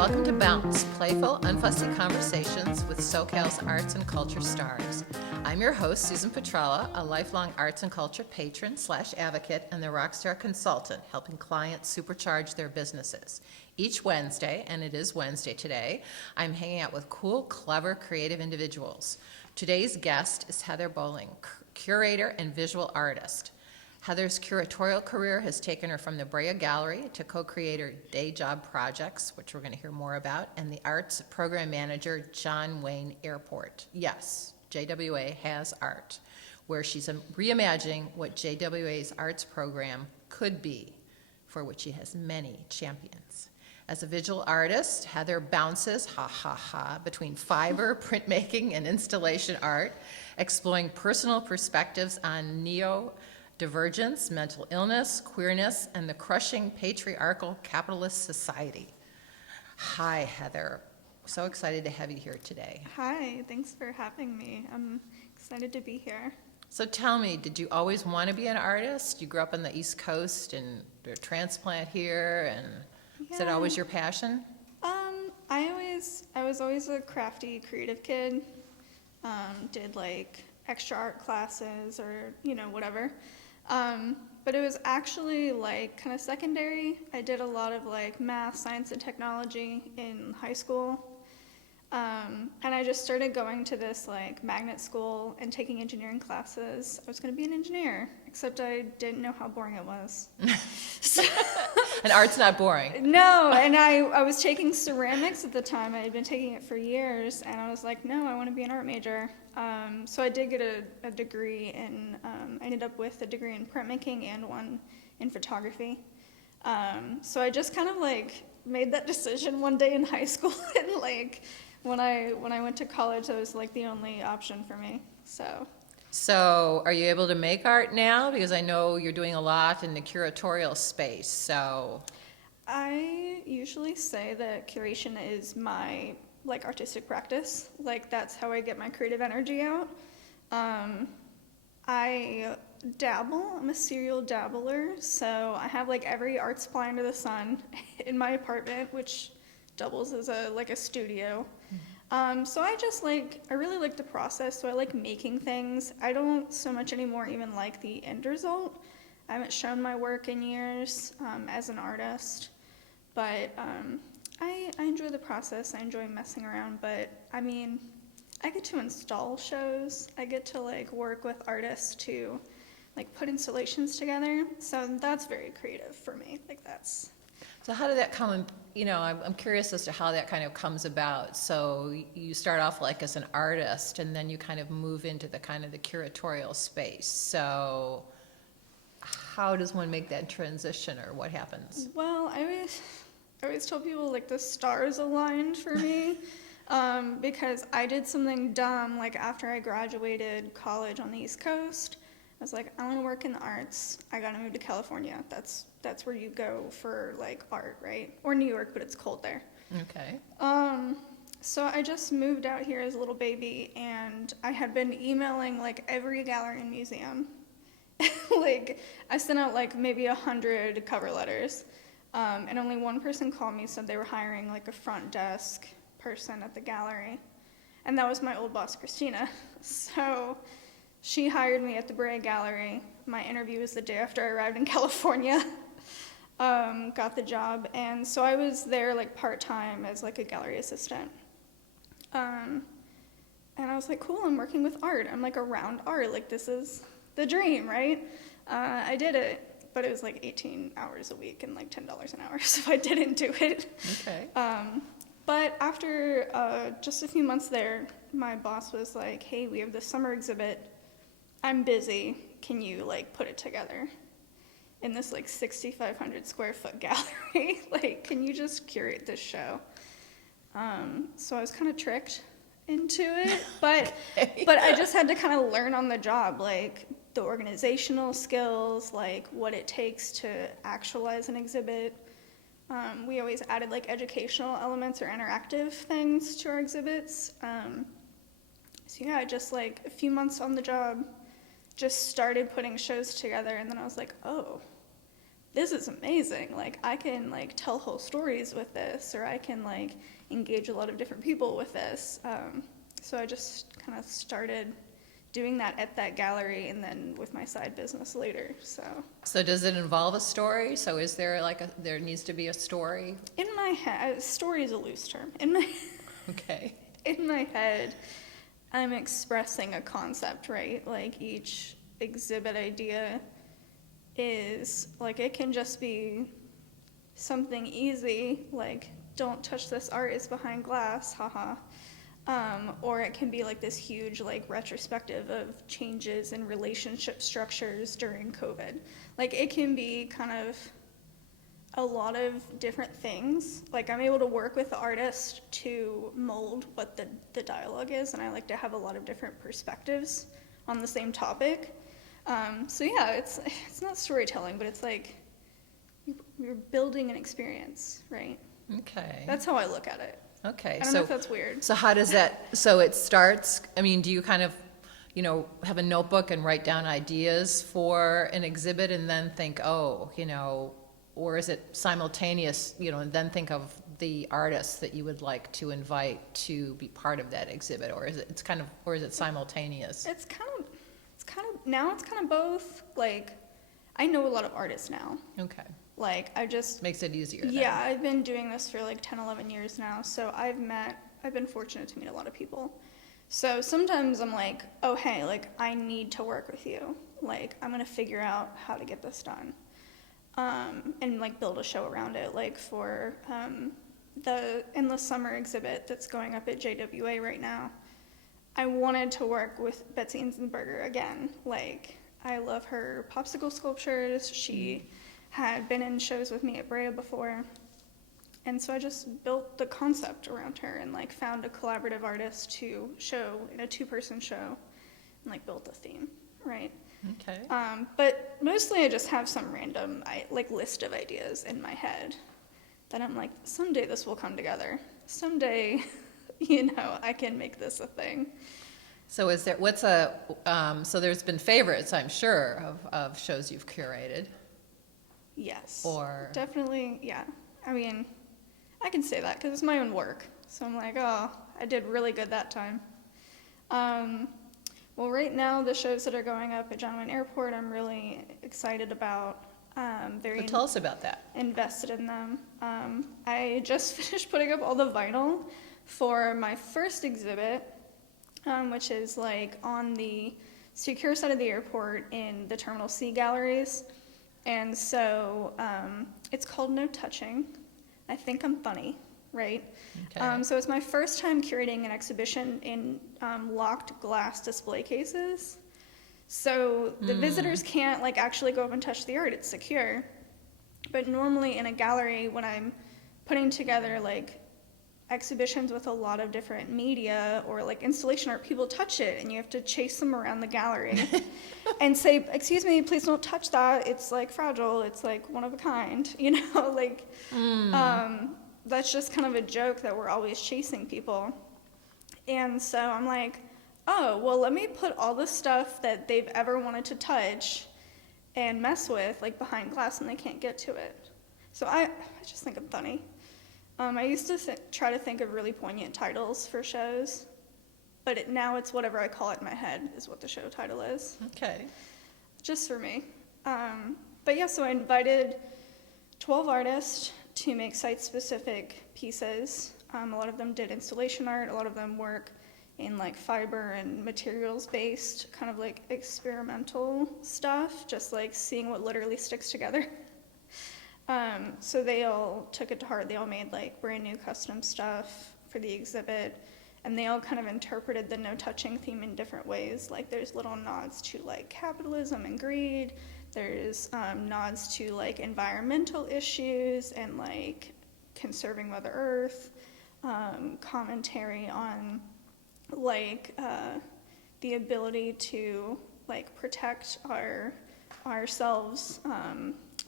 Welcome to Bounce, playful, unfussy conversations with SoCal's arts and culture stars. I'm your host, Susan Petrella, a lifelong arts and culture patron / advocate and the Rockstar consultant, helping clients supercharge their businesses. Each Wednesday, and it is Wednesday today, I'm hanging out with cool, clever, creative individuals. Today's guest is Heather Bowling, curator and visual artist. Heather's curatorial career has taken her from the Brea Gallery to co-creator Day Job Projects, which we're going to hear more about, and the arts program manager, John Wayne Airport. Yes, JWA has art, where she's reimagining what JWA's arts program could be, for which she has many champions. As a visual artist, Heather bounces, between fiber, printmaking, and installation art, exploring personal perspectives on neo-divergence, mental illness, queerness, and the crushing patriarchal capitalist society. Hi, Heather. So excited to have you here today. Hi, thanks for having me. I'm excited to be here. So tell me, did you always want to be an artist? You grew up on the East Coast and a transplant here, and is that always your passion? I was always a crafty, creative kid. Did like extra art classes or, whatever. But it was actually like kind of secondary. I did a lot of like math, science, and technology in high school. And I just started going to this like magnet school and taking engineering classes. I was going to be an engineer, except I didn't know how boring it was. And art's not boring. No, and I was taking ceramics at the time. I had been taking it for years, and I was like, no, I want to be an art major. So I did get a degree in, I ended up with a degree in printmaking and one in photography. So I just kind of like made that decision one day in high school, and like when I went to college, that was like the only option for me. So are you able to make art now? Because I know you're doing a lot in the curatorial space, so. I usually say that curation is my like artistic practice. Like that's how I get my creative energy out. I dabble, I'm a serial dabbler, so I have like every art supply under the sun in my apartment, which doubles as a studio. So I really like the process, so I like making things. I don't so much anymore even like the end result. I haven't shown my work in years as an artist, but I enjoy the process. I enjoy messing around, but I mean, I get to install shows. I get to like work with artists to like put installations together, so that's very creative for me. Like that's. So how did that come, I'm curious as to how that kind of comes about. So you start off like as an artist, and then you kind of move into the kind of the curatorial space. So how does one make that transition, or what happens? Well, I always tell people like the stars aligned for me, because I did something dumb like after I graduated college on the East Coast. I was like, I want to work in the arts. I got to move to California. That's where you go for like art, right? Or New York, but it's cold there. Okay. So I just moved out here as a little baby, and I had been emailing like every gallery and museum. Like I sent out like maybe 100 cover letters, and only one person called me, said they were hiring like a front desk person at the gallery, and that was my old boss, Christina. So she hired me at the Brea Gallery. My interview was the day after I arrived in California. Got the job, and so I was there like part-time as like a gallery assistant. And I was like, cool, I'm working with art. I'm like around art, like this is the dream, right? I did it, but it was like 18 hours a week and like $10 an hour, so I didn't do it. Okay. But after just a few months there, my boss was like, hey, we have this summer exhibit. I'm busy. Can you like put it together in this like 6,500 square foot gallery? Like, can you just curate this show? So I was kind of tricked into it, but I just had to kind of learn on the job, like the organizational skills, like what it takes to actualize an exhibit. We always added like educational elements or interactive things to our exhibits. So yeah, just like a few months on the job, just started putting shows together, and then I was like, oh, this is amazing. Like, I can like tell whole stories with this, or I can like engage a lot of different people with this. So I just kind of started doing that at that gallery and then with my side business later. So does it involve a story? So is there there needs to be a story? In my head, story is a loose term. In my Okay. in my head, I'm expressing a concept, right? Like, each exhibit idea is like, it can just be something easy, like, don't touch this art, it's behind glass, haha. Or it can be like this huge like retrospective of changes in relationship structures during COVID. Like, it can be kind of a lot of different things. Like, I'm able to work with the artist to mold what the dialogue is, and I like to have a lot of different perspectives on the same topic. So yeah, it's not storytelling, but it's like you're building an experience, right? Okay. That's how I look at it. Okay. I don't know if that's weird. So how does that, so it starts, I mean, do you kind of, have a notebook and write down ideas for an exhibit and then think, or is it simultaneous, and then think of the artists that you would like to invite to be part of that exhibit, or is it simultaneous? It's kind of both. Like, I know a lot of artists now. Okay. Like, Makes it easier then. yeah, I've been doing this for like 10, 11 years now, so I've been fortunate to meet a lot of people. So sometimes I'm like, oh, hey, like, I need to work with you. Like, I'm gonna figure out how to get this done. And like build a show around it. Like, for the Endless Summer exhibit that's going up at JWA right now, I wanted to work with Betsy Insenberger again. Like, I love her popsicle sculptures. She had been in shows with me at Brea before. And so I just built the concept around her and like found a collaborative artist to show in a 2-person show and like built a theme, right? Okay. But mostly I just have some random list of ideas in my head that I'm like, someday this will come together. Someday, I can make this a thing. So so there's been favorites, I'm sure, of shows you've curated. Yes. Or definitely, yeah. I mean, I can say that because it's my own work. So I'm like, oh, I did really good that time. Well, right now, the shows that are going up at John Wayne Airport, I'm really excited about. So tell us about that. Invested in them. I just finished putting up all the vinyl for my first exhibit, which is like on the secure side of the airport in the Terminal C galleries. And so it's called No Touching. I think I'm funny, right? Okay. So it's my first time curating an exhibition in locked glass display cases. So the visitors can't like actually go up and touch the art, it's secure. But normally in a gallery, when I'm putting together like exhibitions with a lot of different media or like installation art, people touch it and you have to chase them around the gallery and say, excuse me, please don't touch that. It's like fragile. It's like one of a kind, that's just kind of a joke that we're always chasing people. And so I'm like, oh, well, let me put all the stuff that they've ever wanted to touch and mess with like behind glass and they can't get to it. So I just think I'm funny. I used to try to think of really poignant titles for shows, but now it's whatever I call it in my head is what the show title is. Okay. Just for me. But yeah, so I invited 12 artists to make site-specific pieces. A lot of them did installation art. A lot of them work in like fiber and materials-based, kind of like experimental stuff, just like seeing what literally sticks together. So they all took it to heart. They all made like brand new custom stuff for the exhibit, and they all kind of interpreted the no touching theme in different ways. Like there's little nods to like capitalism and greed. There's nods to like environmental issues and like conserving Mother Earth, commentary on like the ability to like protect ourselves,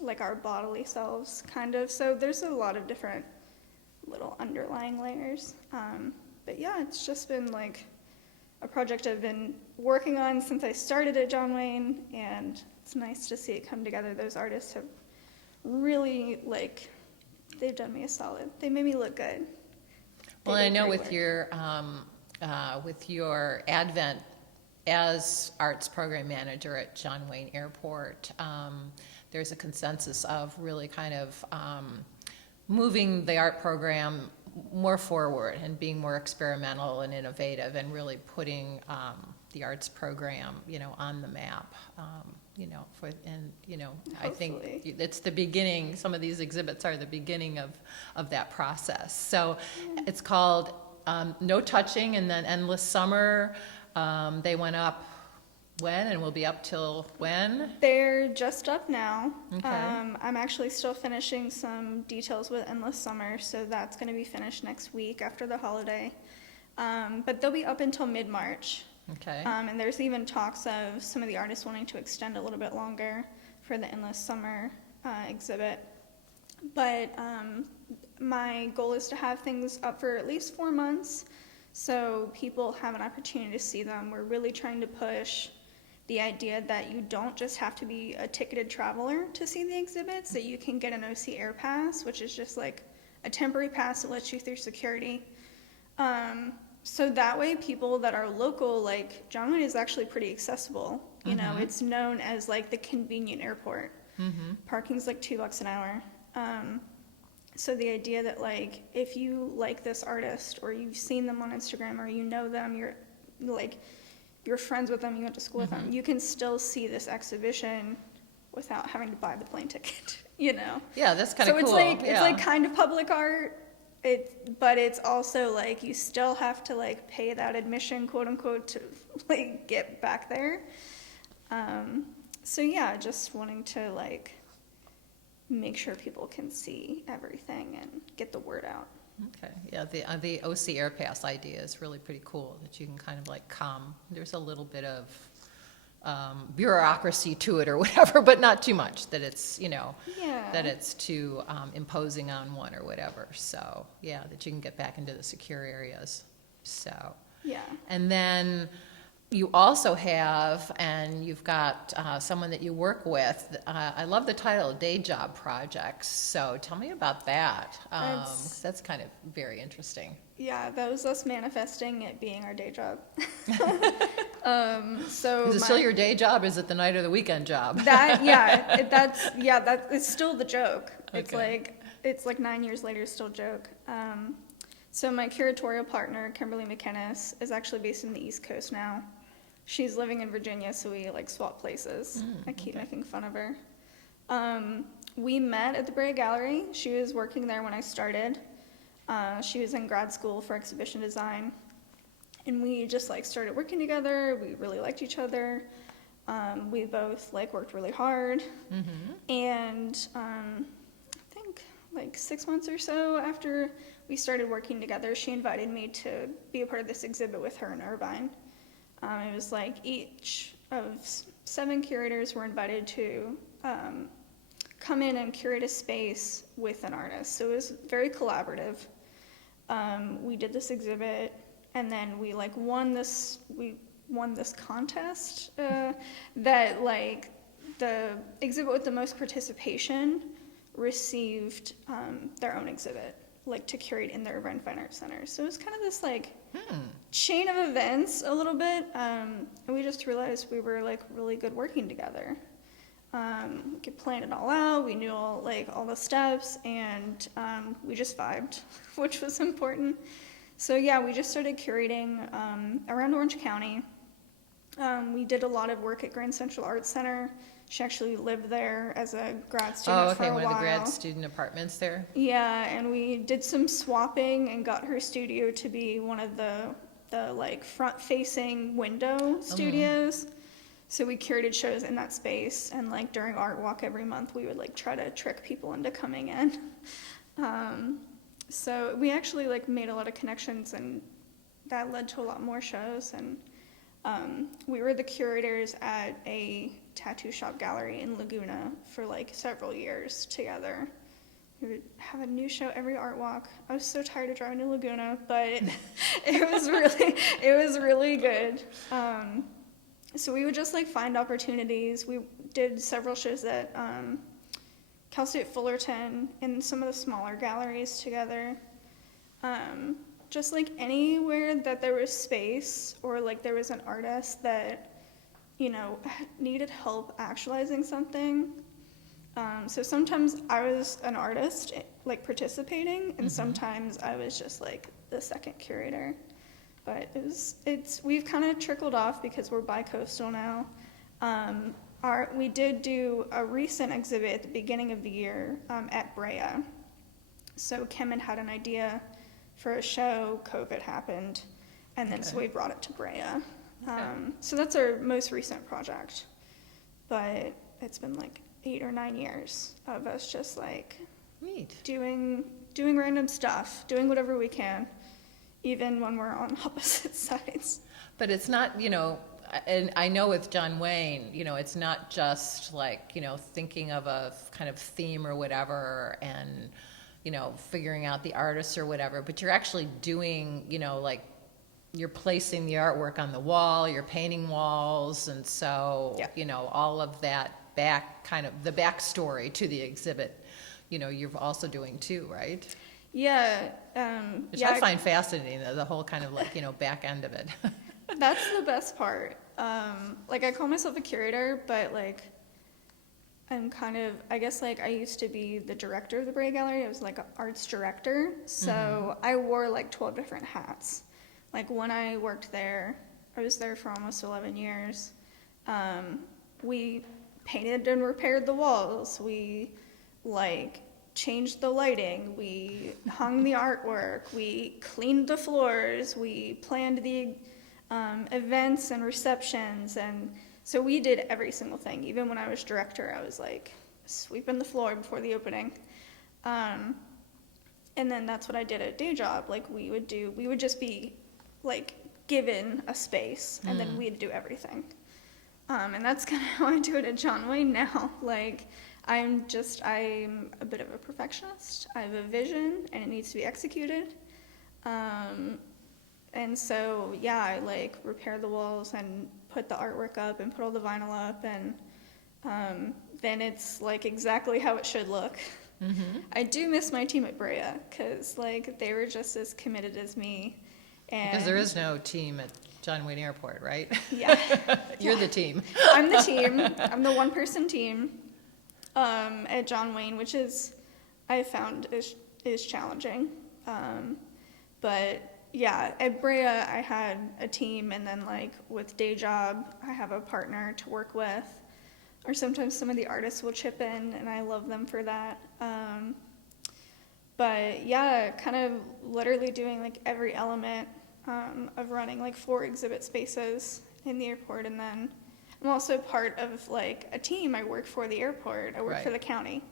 like our bodily selves, kind of. So there's a lot of different little underlying layers. But yeah, it's just been like a project I've been working on since I started at John Wayne, and it's nice to see it come together. Those artists have really, like, they've done me a solid. They made me look good. Well, They I did know great with your advent as arts program manager at John Wayne Airport, there's a consensus of really kind of moving the art program more forward and being more experimental and innovative and really putting the arts program, on the map. I think Hopefully. it's the beginning. Some of these exhibits are the beginning of that process. So it's called No Touching and then Endless Summer. They went up when and will be up till when? They're just up now. Okay. I'm actually still finishing some details with Endless Summer, so that's going to be finished next week after the holiday. But they'll be up until mid-March. Okay. And there's even talks of some of the artists wanting to extend a little bit longer for the Endless Summer exhibit. But my goal is to have things up for at least 4 months so people have an opportunity to see them. We're really trying to push the idea that you don't just have to be a ticketed traveler to see the exhibits, that you can get an OC Air Pass, which is just like a temporary pass that lets you through security. So that way people that are local, like John Wayne is actually pretty accessible. You know, it's known as like the convenient airport. Parking's like $2 an hour. So the idea that like if you like this artist or you've seen them on Instagram or you know them, you're friends with them, you went to school with them, you can still see this exhibition without having to buy the plane ticket, Yeah, that's kind of cool. So it's yeah. like kind of public art, but it's also like you still have to like pay that admission, quote unquote, to like get back there. So yeah, just wanting to like make sure people can see everything and get the word out. Okay, yeah, the OC Air Pass idea is really pretty cool, that you can kind of like come, there's a little bit of bureaucracy to it or whatever, but not too much, that it's, Yeah. that it's too imposing on one or whatever. So, yeah, that you can get back into the secure areas, so. Yeah. And then you also have, and you've got someone that you work with, I love the title, Day Job Projects, so tell me about that. 'Cause that's kind of very interesting. Yeah, that was us manifesting it being our day job. So Is it still your day job, or is it the night or the weekend job? It's still the joke. Okay. It's like 9 years later, still a joke. So my curatorial partner, Kimberly McInnes, is actually based in the East Coast now. She's living in Virginia, so we like swap places. I keep making fun of her. We met at the Brea Gallery. She was working there when I started. She was in grad school for exhibition design. And we just like started working together. We really liked each other. We both like worked really hard. And I think like 6 months or so after we started working together, she invited me to be a part of this exhibit with her in Irvine. It was like each of 7 curators were invited to come in and curate a space with an artist. So it was very collaborative. We did this exhibit, and then we like won this contest that like the exhibit with the most participation received their own exhibit, like to curate in the Irvine Fine Arts Center. So it was kind of this like chain of events a little bit, and we just realized we were like really good working together. We could plan it all out. We knew all the steps, and we just vibed, which was important. So yeah, we just started curating around Orange County. We did a lot of work at Grand Central Arts Center. She actually lived there as a grad student for a while. One of the grad student apartments there. Yeah, and we did some swapping and got her studio to be one of the like front-facing window studios. So we curated shows in that space, and like during Art Walk every month, we would like try to trick people into coming in. So we actually like made a lot of connections, and that led to a lot more shows. And we were the curators at a tattoo shop gallery in Laguna for like several years together. We would have a new show every Art Walk. I was so tired of driving to Laguna, but it was really good. So we would just like find opportunities. We did several shows at Cal State Fullerton, and some of the smaller galleries together. Just like anywhere that there was space or like there was an artist that, you know, needed help actualizing something. So sometimes I was an artist, like participating, and sometimes I was just like the second curator. But we've kind of trickled off because we're bi-coastal now. We did do a recent exhibit at the beginning of the year at Brea. So Kim had an idea for a show, COVID happened, and then so we brought it to Brea. So that's our most recent project. But it's been like 8 or 9 years of us just like Neat. doing random stuff, doing whatever we can, even when we're on opposite sides. But it's not, you know, and I know with John Wayne, you know, it's not just like, you know, thinking of a kind of theme or whatever and, you know, figuring out the artist or whatever, but you're actually doing, you know, like you're placing the artwork on the wall, you're painting walls, and so, you know, all of that the backstory to the exhibit, you know, you're also doing too, right? Yeah. Which I find fascinating, the whole kind of like, you know, back end of it. That's the best part. Like I call myself a curator, but like I'm kind of, I guess like I used to be the director of the Brea Gallery. I was like an arts director. So I wore like 12 different hats. Like when I worked there, I was there for almost 11 years. We painted and repaired the walls. We like changed the lighting. We hung the artwork. We cleaned the floors. We planned the events and receptions, and so we did every single thing. Even when I was director, I was like sweeping the floor before the opening. And then that's what I did at day job. Like we would just be like given a space, and then we'd do everything. And that's kind of how I do it at John Wayne now. Like I'm a bit of a perfectionist. I have a vision, and it needs to be executed. And so, yeah, I like repair the walls and put the artwork up and put all the vinyl up, and then it's like exactly how it should look. I do miss my team at Brea because like they were just as committed as me. And Because there is no team at John Wayne Airport, right? Yeah. You're the team. I'm the team. I'm the one-person team at John Wayne, which I found is challenging. But yeah, at Brea, I had a team, and then like with day job, I have a partner to work with, or sometimes some of the artists will chip in, and I love them for that. But yeah, kind of literally doing like every element of running like 4 exhibit spaces in the airport, and then I'm also part of like a team. I work for the airport. I work for the county,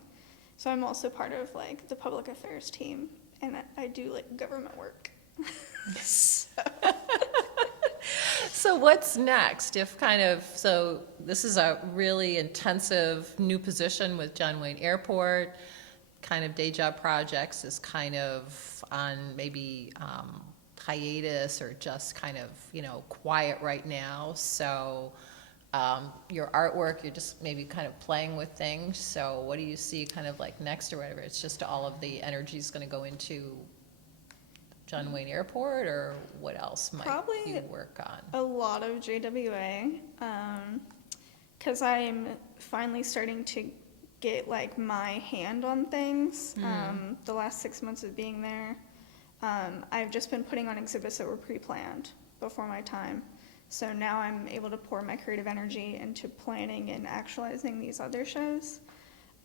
so I'm also part of like the public affairs team, and I do like government work. So what's next? So this is a really intensive new position with John Wayne Airport, kind of day job projects is kind of on maybe hiatus or just kind of, you know, quiet right now. So your artwork, you're just maybe kind of playing with things. So what do you see kind of like next or whatever? It's just all of the energy is going to go into John Wayne Airport, or what else might you work on? A lot of JWA, because I'm finally starting to get like my hand on things. The last 6 months of being there, I've just been putting on exhibits that were pre-planned before my time. So now I'm able to pour my creative energy into planning and actualizing these other shows.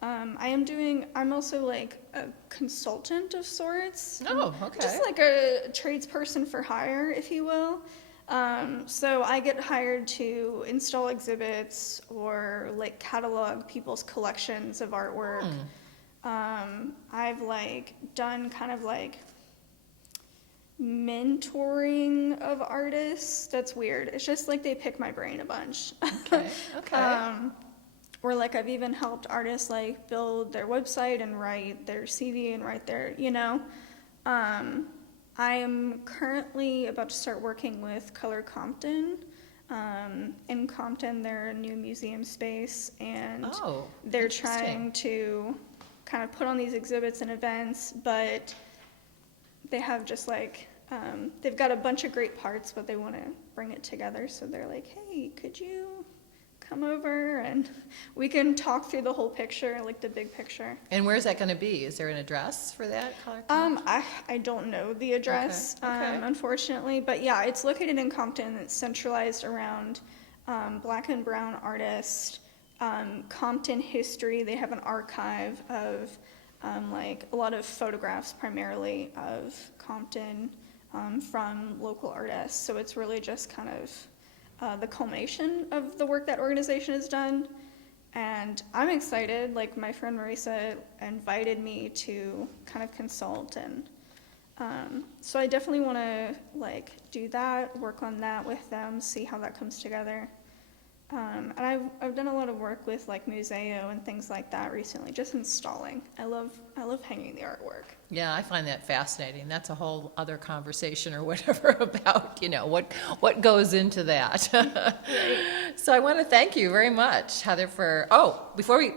I'm also like a consultant of sorts. Oh, okay. Just like a tradesperson for hire, if you will. So I get hired to install exhibits or like catalog people's collections of artwork. I've like done kind of like mentoring of artists. That's weird. It's just like they pick my brain a bunch. Okay. Or like I've even helped artists like build their website and write their CV and write their, you know. I am currently about to start working with Color Compton. In Compton, they're a new museum space, and they're trying to kind of put on these exhibits and events, but they have just like, they've got a bunch of great parts, but they want to bring it together. So they're like, hey, could you come over and we can talk through the whole picture, like the big picture. And where's that going to be? Is there an address for that color connection? I don't know the address, Okay. unfortunately, but yeah, it's located in Compton. It's centralized around Black and Brown artists, Compton history. They have an archive of like a lot of photographs, primarily of Compton, from local artists. So it's really just kind of the culmination of the work that organization has done. And I'm excited. Like, my friend Marisa invited me to kind of consult, and so I definitely want to like do that, work on that with them, see how that comes together. And I've done a lot of work with like Museo and things like that recently, just installing. I love hanging the artwork. Yeah, I find that fascinating. That's a whole other conversation or whatever about, what goes into that. So I want to thank you very much, Heather, before we,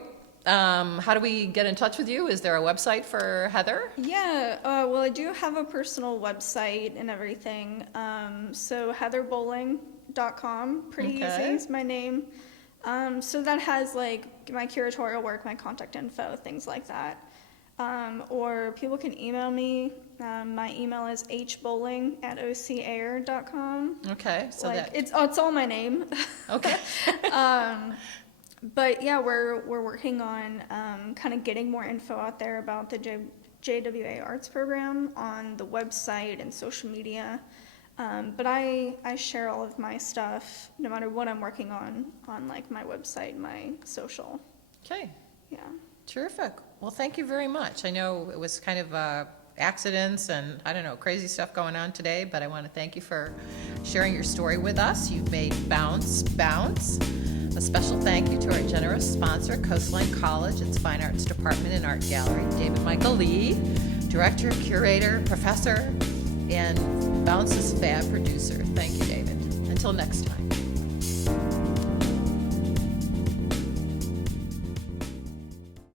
how do we get in touch with you? Is there a website for Heather? Yeah, well, I do have a personal website and everything. So heatherbowling.com, pretty Okay. easy, is my name. So that has like my curatorial work, my contact info, things like that. Or people can email me. My email is hbowling@ocair.com. Okay, so Like, that, it's all my name. okay. But yeah, we're working on kind of getting more info out there about the JWA Arts program on the website and social media. But I share all of my stuff, no matter what I'm working on like my website, my social. Okay, Yeah. terrific. Well, thank you very much. I know it was kind of accidents and, I don't know, crazy stuff going on today, but I want to thank you for sharing your story with us. You've made Bounce bounce. A special thank you to our generous sponsor, Coastline College, its Fine Arts Department and Art Gallery, David Michael Lee, director, curator, professor, and Bounce's fab producer. Thank you, David. Until next time.